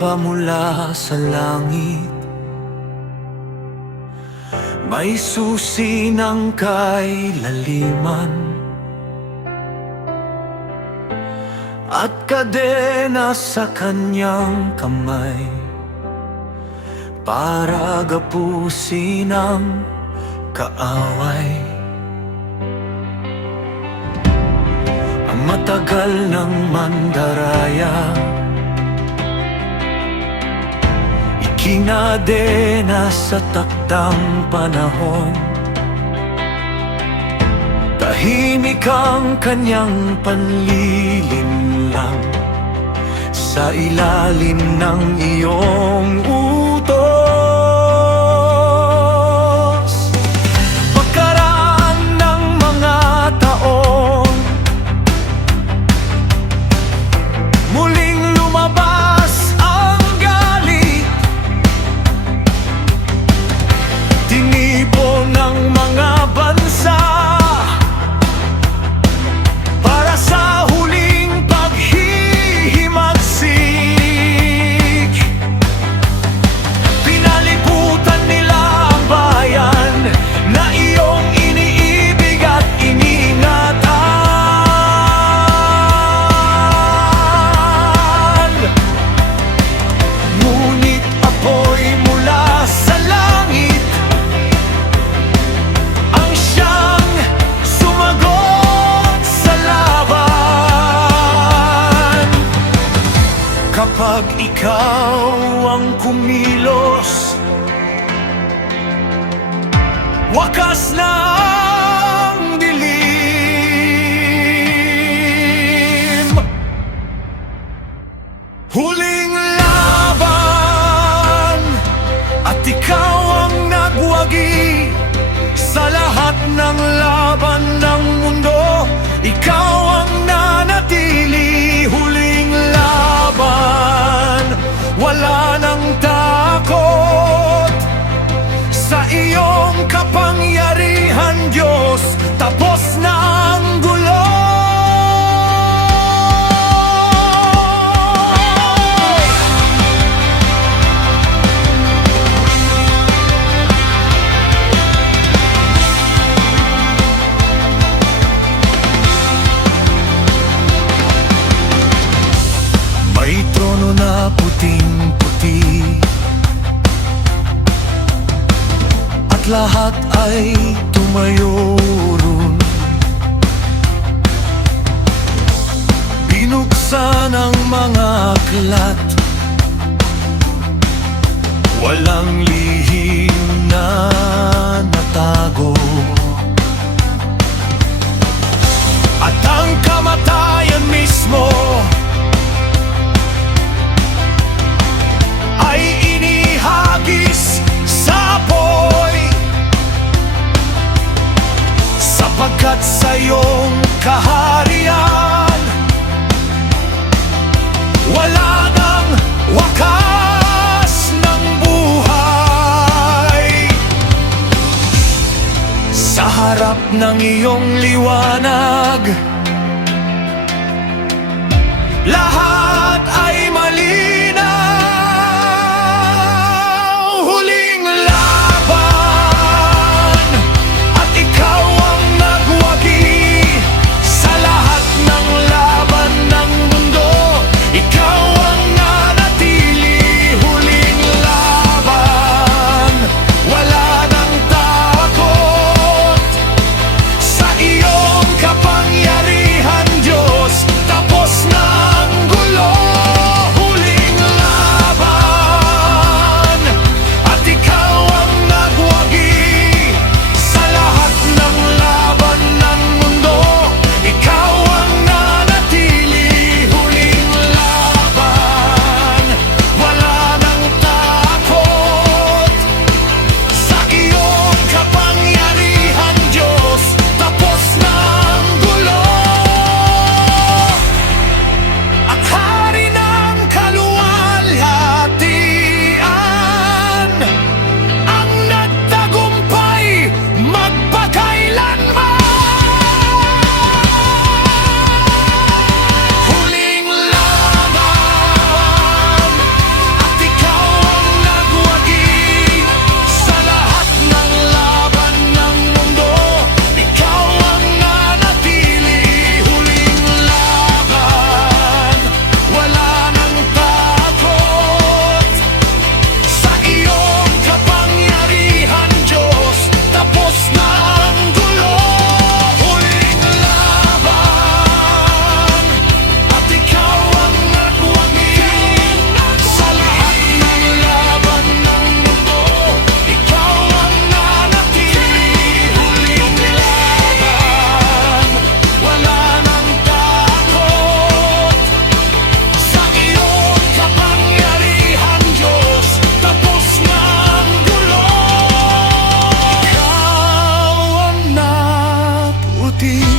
ba mula sa langit? May susi ng kailaliman at kadena sa kanyang kamay para gapusin ang kaaway. Ang matagal ng mandaraya ikinadena sa taktang panahon. Tahimik ang kanyang panlilinlang sa ilalim ng iyong utos. Pagkaraan ng mga taon, muling lumabas ang galit. Tinipon ng mga bansa para sa huling paghihimagsik. Pinalibutan nila ang bayan na iyong iniibig at iniingatan. Ngunit apoy mula sa langit ang siyang sumagot sa laban. Kapag ikaw ang kumilos, wakas na ang dilim. Huling laban at ikaw ang nagwagi sa lahat ng laban ng mundo. Ikaw ang nanatili. Huling laban, wala nang takot sa iyong kapangyarihan, Diyos. Tapos na ang gulo. May trono na puting-puti at lahat ay tumayo roon. Binuksan ang mga aklat, walang lihim na natago. At ang kamatayan mismo ay inihagis sa apoy, sapagkat sa iyong kaharian wala nang wakas ng buhay. Sa harap ng iyong liwanag, lahat ay malinaw. Huling laban at ikaw ang nagwagi sa lahat ng laban ng mundo. Ikaw ang nanatili. Huling laban, wala nang takot sa iyong kapangyarihan. mabuti